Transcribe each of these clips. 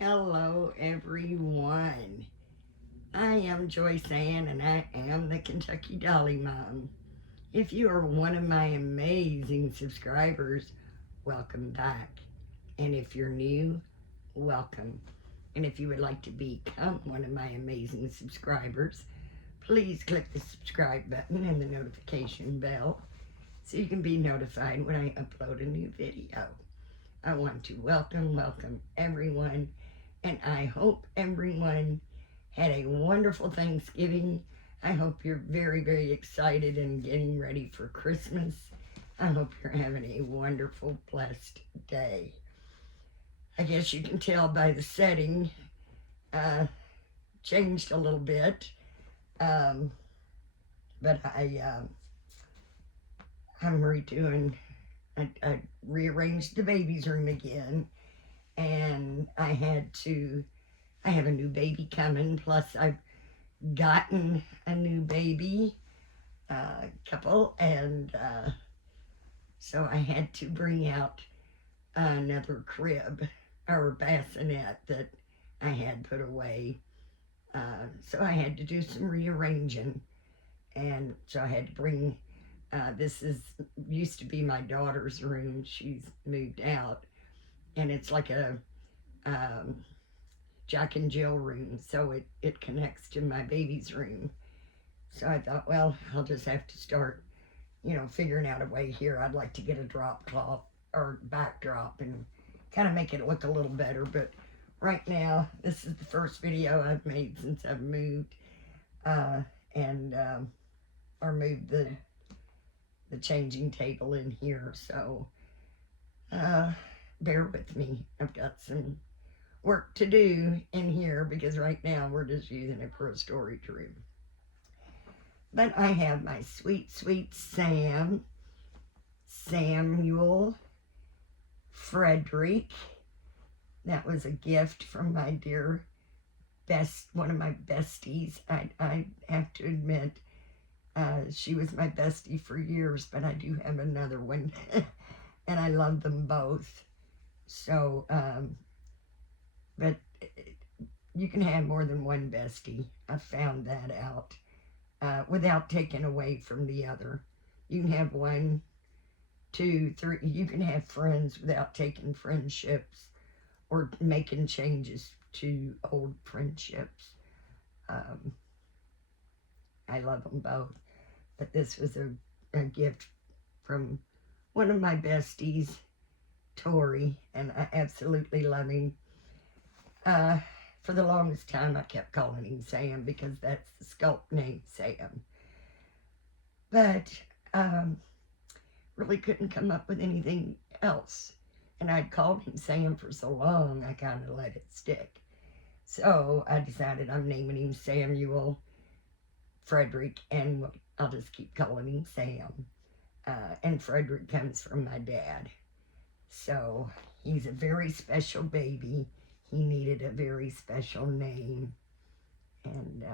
Hello, everyone. I am Joyce Ann, and I am the Kentucky Dolly Mom. If you are one of my amazing subscribers, welcome back. And if you're new, welcome. And if you would like to become one of my amazing subscribers, please click the subscribe button and the notification bell so you can be notified when I upload a new video. I want to welcome everyone, and I hope everyone had a wonderful Thanksgiving. I hope you're very excited and getting ready for Christmas. I hope you're having a wonderful, blessed day. I guess you can tell by the setting, changed a little bit, um, but I'm redoing. I rearranged the baby's room again, and I have a new baby coming. Plus, I've gotten a new baby couple, and so I had to bring out another crib or bassinet that I had put away. So I had to do some rearranging, and so I had to bring. This used to be my daughter's room. She's moved out, and it's like a Jack and Jill room, so it connects to my baby's room. So I thought, well, I'll just have to start, figuring out a way here. I'd like to get a drop cloth or backdrop and kind of make it look a little better. But right now, this is the first video I've made since I've moved, and or moved the changing table in here. So bear with me. I've got some work to do in here because right now we're just using it for a storage room. But I have my sweet Samuel Frederick. That was a gift from my dear one of my besties. I have to admit, she was my bestie for years, but I do have another one, and I love them both. So, but you can have more than one bestie. I found that out without taking away from the other. You can have one, two, three. You can have friends without taking friendships or making changes to old friendships. I love them both. But this was a gift from one of my besties, Tori, and I absolutely love him. For the longest time, I kept calling him Sam because that's the sculpt name, Sam. But really couldn't come up with anything else. And I'd called him Sam for so long, I kind of let it stick. So I decided I'm naming him Samuel Frederick, and I'll just keep calling him Sam. And Frederick comes from my dad. So he's a very special baby. He needed a very special name. And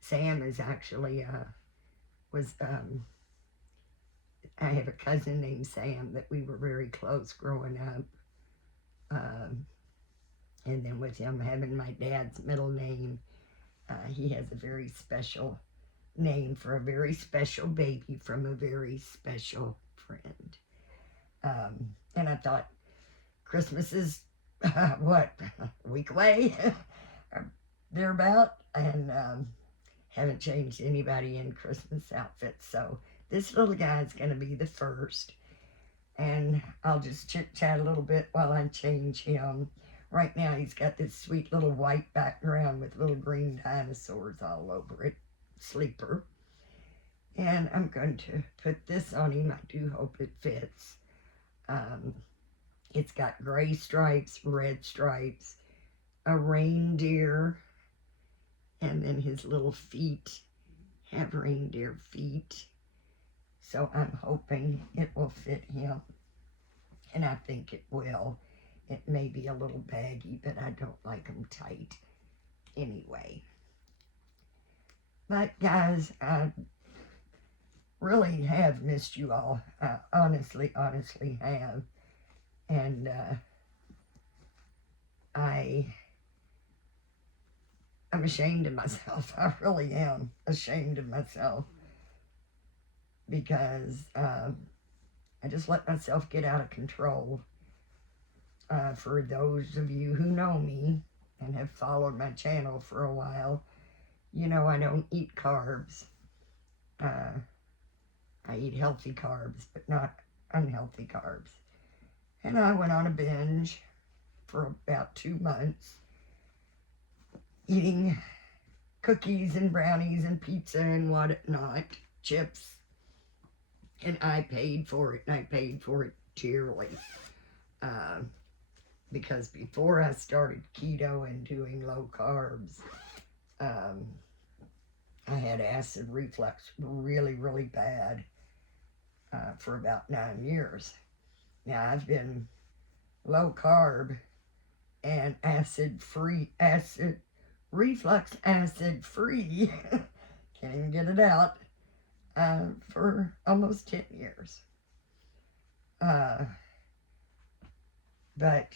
Sam is actually, I have a cousin named Sam that we were very close growing up. And then with him having my dad's middle name, he has a very special name for a very special baby from a very special friend. And I thought, Christmas is, what, a week away? Or thereabout. And haven't changed anybody in Christmas outfits. So this little guy's going to be the first. And I'll just chit-chat a little bit while I change him. Right now he's got this sweet little white background with little green dinosaurs all over it. Sleeper. And I'm going to put this on him. I do hope it fits. It's got gray stripes, red stripes, a reindeer, and then his little feet have reindeer feet. So I'm hoping it will fit him. And I think it will. It may be a little baggy, but I don't like them tight anyway. But guys, I really have missed you all. I honestly have. And I I'm ashamed of myself. I really am ashamed of myself because I just let myself get out of control. For those of you who know me and have followed my channel for a while, you know I don't eat carbs. I eat healthy carbs, but not unhealthy carbs. And I went on a binge for about 2 months, eating cookies and brownies and pizza and whatnot, chips. And I paid for it, and I paid for it dearly. Because before I started keto and doing low carbs, I had acid reflux really, really bad for about 9 years. Now I've been low carb and reflux acid free, can't even get it out, for almost 10 years. But,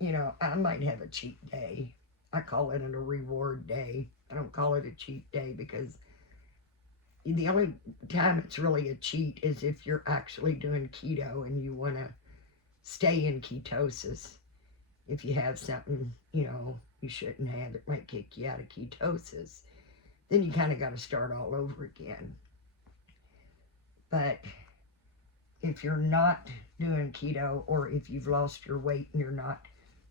you know, I might have a cheat day. I call it a reward day. I don't call it a cheat day because the only time it's really a cheat is if you're actually doing keto and you want to stay in ketosis. If you have something, you know, you shouldn't have, it might kick you out of ketosis. Then you kind of got to start all over again. But if you're not doing keto, or if you've lost your weight and you're not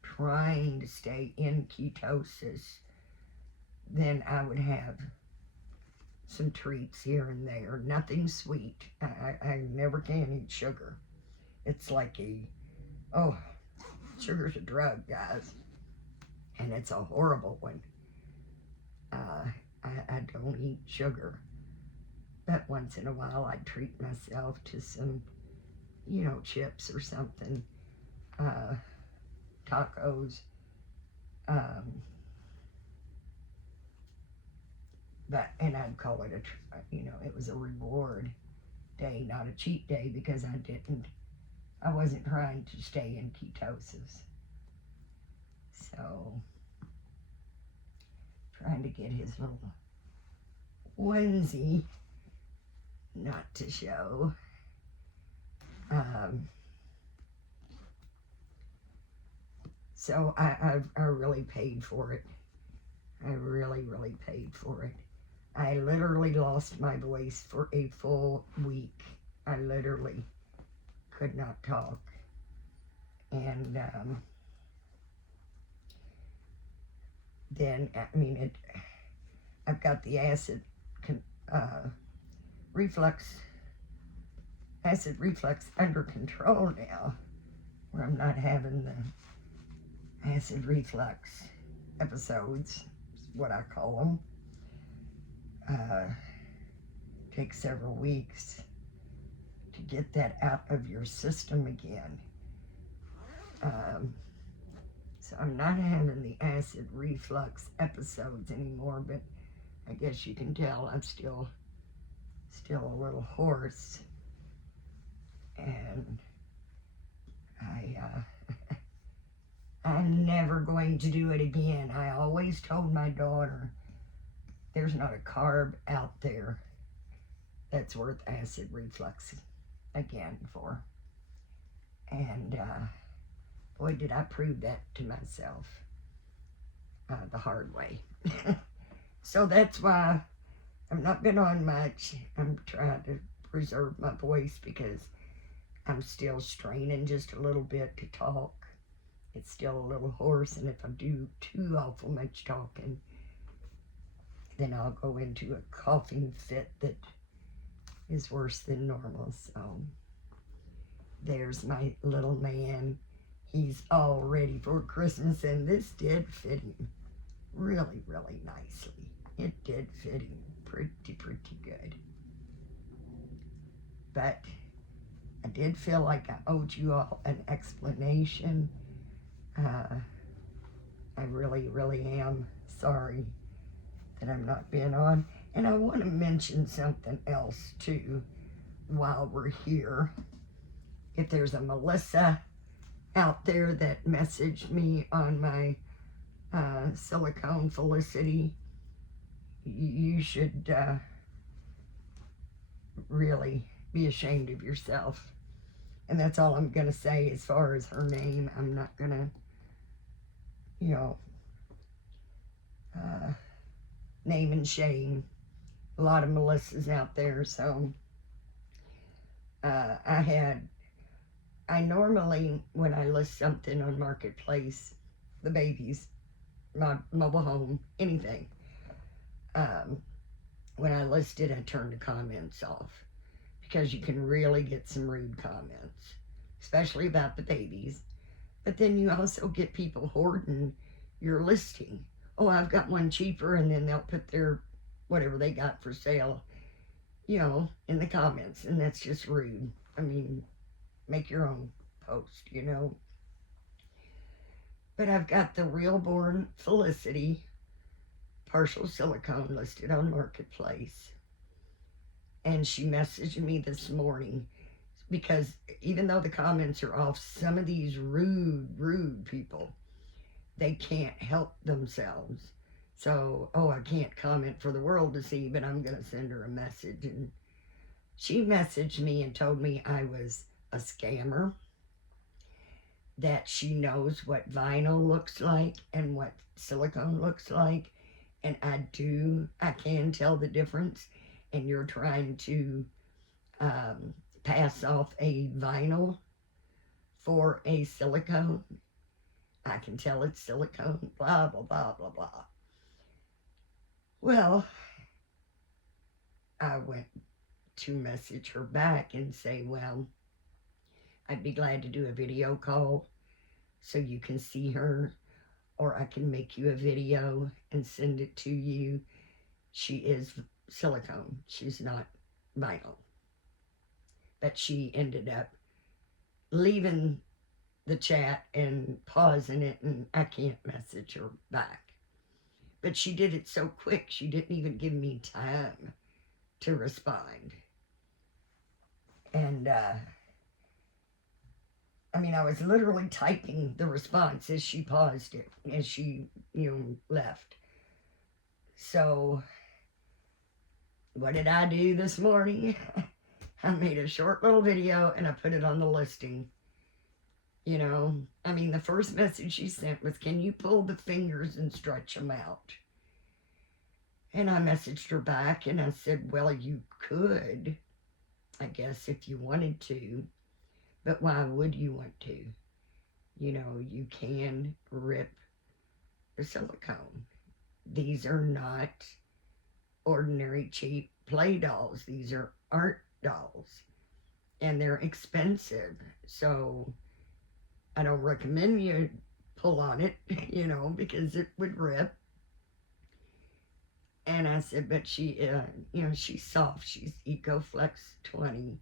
trying to stay in ketosis, then I would have some treats here and there. Nothing sweet. I never can eat sugar. It's like sugar's a drug, guys. And it's a horrible one. I don't eat sugar. But once in a while I treat myself to some, you know, chips or something. Tacos. And I'd call it it was a reward day, not a cheat day, because I wasn't trying to stay in ketosis. So, trying to get his little onesie not to show. So I really paid for it. I really, really paid for it. I literally lost my voice for a full week. I literally could not talk. And then, I've got the acid reflux under control now, where I'm not having the acid reflux episodes, is what I call them. Takes several weeks to get that out of your system again. So I'm not having the acid reflux episodes anymore, but I guess you can tell I'm still a little hoarse. And I'm never going to do it again. I always told my daughter, there's not a carb out there that's worth acid reflux again for. And boy, did I prove that to myself the hard way. So that's why I've not been on much. I'm trying to preserve my voice because I'm still straining just a little bit to talk. It's still a little hoarse, and if I do too awful much talking, then I'll go into a coughing fit that is worse than normal. So there's my little man. He's all ready for Christmas, and this did fit him really, really nicely. It did fit him pretty good. But I did feel like I owed you all an explanation. I really, really am sorry that I'm not being on. And I want to mention something else too while we're here. If there's a Melissa out there that messaged me on my silicone Felicity. You should really be ashamed of yourself. And that's all I'm going to say as far as her name. I'm not going to, you know, name and shame. A lot of Melissas out there. So I normally, when I list something on Marketplace, the babies, my mobile home, anything, when I list it, I turn the comments off because you can really get some rude comments, especially about the babies. But then you also get people hoarding your listing. Oh, I've got one cheaper, and then they'll put their whatever they got for sale, you know, in the comments, and that's just rude. I mean, make your own post, you know. But I've got the Realborn Felicity partial silicone listed on Marketplace. And she messaged me this morning because even though the comments are off, some of these rude people, they can't help themselves. So, I can't comment for the world to see, but I'm going to send her a message. And she messaged me and told me I was a scammer, that she knows what vinyl looks like and what silicone looks like. And I can tell the difference. And you're trying to pass off a vinyl for a silicone. I can tell it's silicone, blah, blah, blah, blah, blah. Well, I went to message her back and say, well, I'd be glad to do a video call so you can see her, or I can make you a video and send it to you. She is silicone. She's not vinyl. But she ended up leaving the chat and pausing it, and I can't message her back. But she did it so quick, she didn't even give me time to respond. And I was literally typing the response as she paused it, as she, left. So what did I do this morning? I made a short little video and I put it on the listing. The first message she sent was, can you pull the fingers and stretch them out? And I messaged her back and I said, well, you could, I guess, if you wanted to, but why would you want to? You can rip the silicone. These are not ordinary cheap play dolls. These are art dolls, and they're expensive. So I don't recommend you pull on it, because it would rip. And I said, but she, she's soft. She's EcoFlex 20.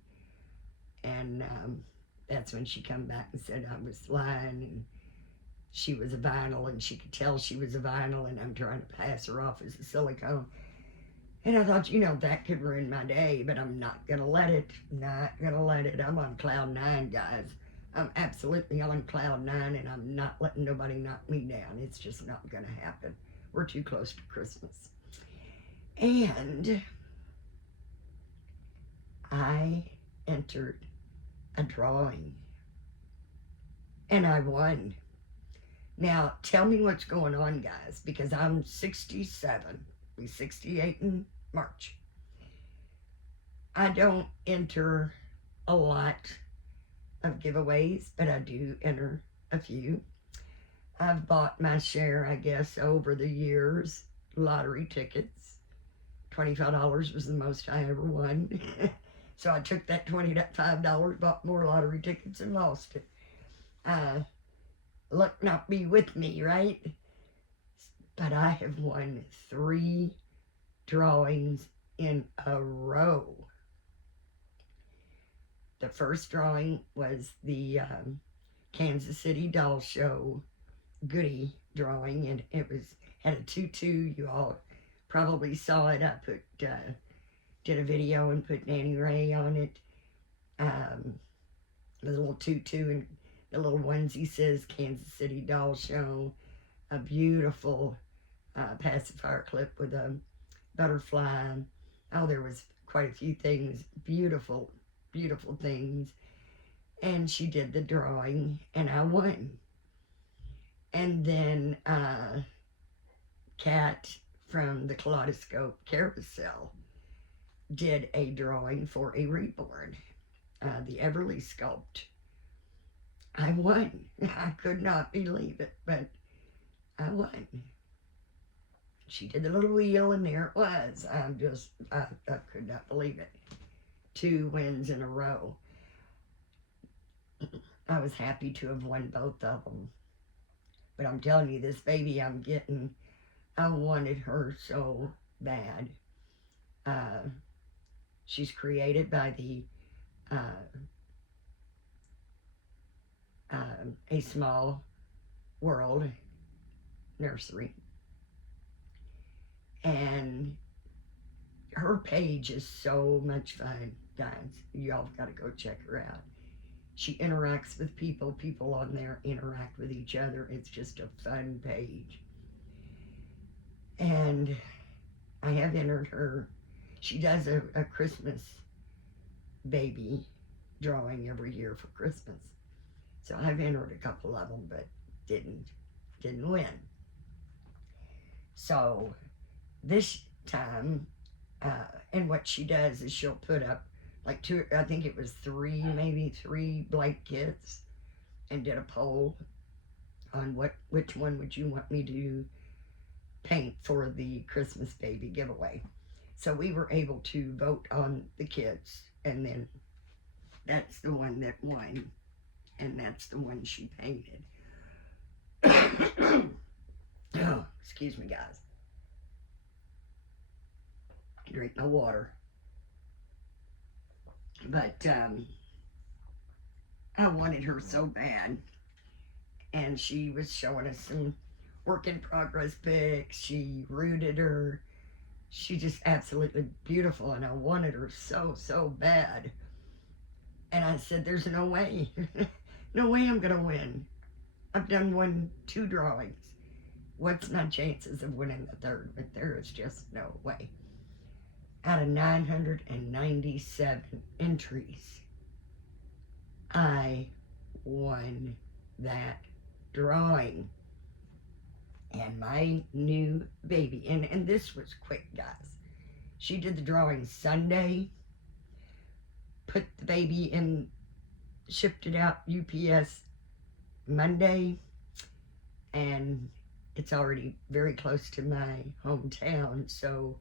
And that's when she come back and said I was lying and she was a vinyl, and she could tell she was a vinyl, and I'm trying to pass her off as a silicone. And I thought, that could ruin my day, but I'm not going to let it. Not going to let it. I'm on cloud 9, guys. I'm absolutely on cloud 9, and I'm not letting nobody knock me down. It's just not going to happen. We're too close to Christmas. And I entered a drawing, and I won. Now, tell me what's going on, guys, because I'm 67. Be 68 in March. I don't enter a lot of giveaways, but I do enter a few. I've bought my share, I guess, over the years, lottery tickets. $25 was the most I ever won. So I took that $25, bought more lottery tickets, and lost it. Luck not be with me, right? But I have won 3 drawings in a row. The first drawing was the Kansas City Doll Show goodie drawing, and it had a tutu. You all probably saw it. I did a video and put Nanny Ray on it. The little tutu, and The little onesie says Kansas City Doll Show. A beautiful pacifier clip with a butterfly. Oh, there was quite a few things. Beautiful, beautiful things. And she did the drawing, and I won. And then Kat from the Kaleidoscope Carousel did a drawing for a reborn, the Everly Sculpt. I won. I could not believe it, but I won. She did the little wheel, and there it was. I could not believe it. 2 wins in a row. I was happy to have won both of them. But I'm telling you, this baby I'm getting, I wanted her so bad. She's created by the A Small World nursery. And her page is so much fun, guys. Y'all got to go check her out. She interacts with people. People on there interact with each other. It's just a fun page. And I have entered her. She does a Christmas baby drawing every year for Christmas. So I've entered a couple of them, but didn't win. So this time, and what she does is she'll put up like 2, I think it was 3, maybe 3 blank kits, and did a poll on which one would you want me to paint for the Christmas baby giveaway. So we were able to vote on the kits, and then that's the one that won, and that's the one she painted. Oh, excuse me, guys. Drink my water. But I wanted her so bad, and she was showing us some work in progress pics. She rooted her. She just absolutely beautiful, and I wanted her so bad. And I said, there's no way. No way I'm going to win. I've done 2 drawings. What's my chances of winning the 3rd? But there is just no way. Out of 997 entries, I won that drawing. And my new baby, and this was quick, guys. She did the drawing Sunday, put the baby in, shipped it out UPS Monday, and it's already very close to my hometown, so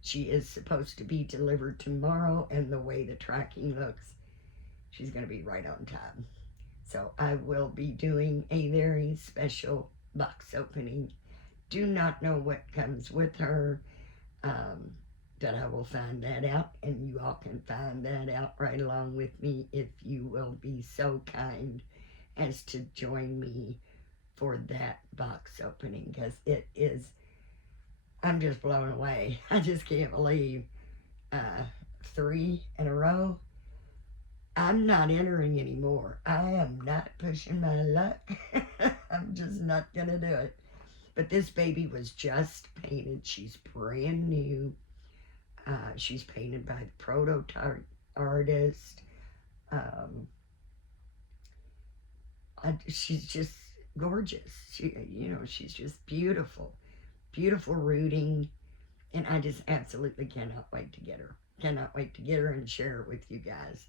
she is supposed to be delivered tomorrow, and the way the tracking looks, she's going to be right on time. So I will be doing a very special box opening. Do not know what comes with her, but I will find that out, and you all can find that out right along with me if you will be so kind as to join me for that box opening, because it is, I'm just blown away. I just can't believe 3 in a row. I'm not entering anymore. I am not pushing my luck. I'm just not going to do it. But this baby was just painted. She's brand new. She's painted by the prototype artist. She's just gorgeous. She's just beautiful. Beautiful rooting. And I just absolutely cannot wait to get her. Cannot wait to get her and share her with you guys.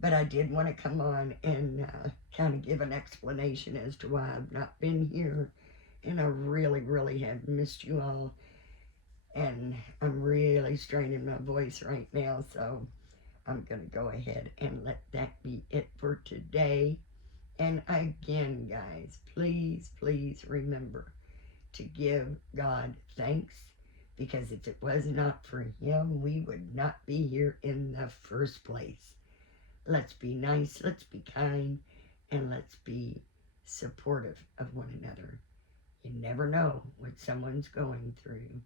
But I did want to come on and kind of give an explanation as to why I've not been here. And I really have missed you all. And I'm really straining my voice right now. So I'm going to go ahead and let that be it for today. And again, guys, please remember to give God thanks. Because if it was not for Him, we would not be here in the first place. Let's be nice, let's be kind, and let's be supportive of one another. You never know what someone's going through.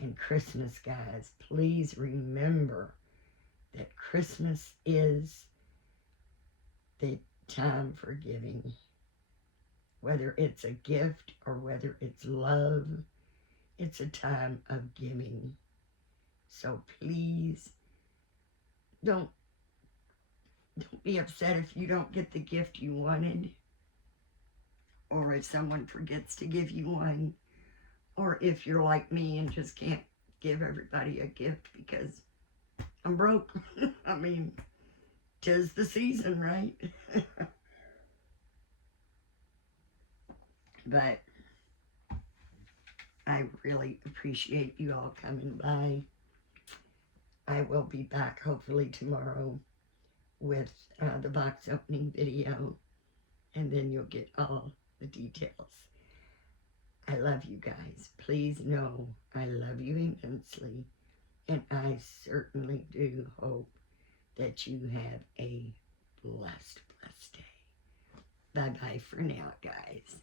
And Christmas, guys, please remember that Christmas is the time for giving. Whether it's a gift or whether it's love, it's a time of giving. So please don't be upset if you don't get the gift you wanted, or if someone forgets to give you one, or if you're like me and just can't give everybody a gift because I'm broke. I mean, 'tis the season, right? But I really appreciate you all coming by. I will be back hopefully tomorrow with the box opening video, and then you'll get all the details. I love you guys. Please know I love you immensely, and I certainly do hope that you have a blessed day. Bye-bye for now, guys.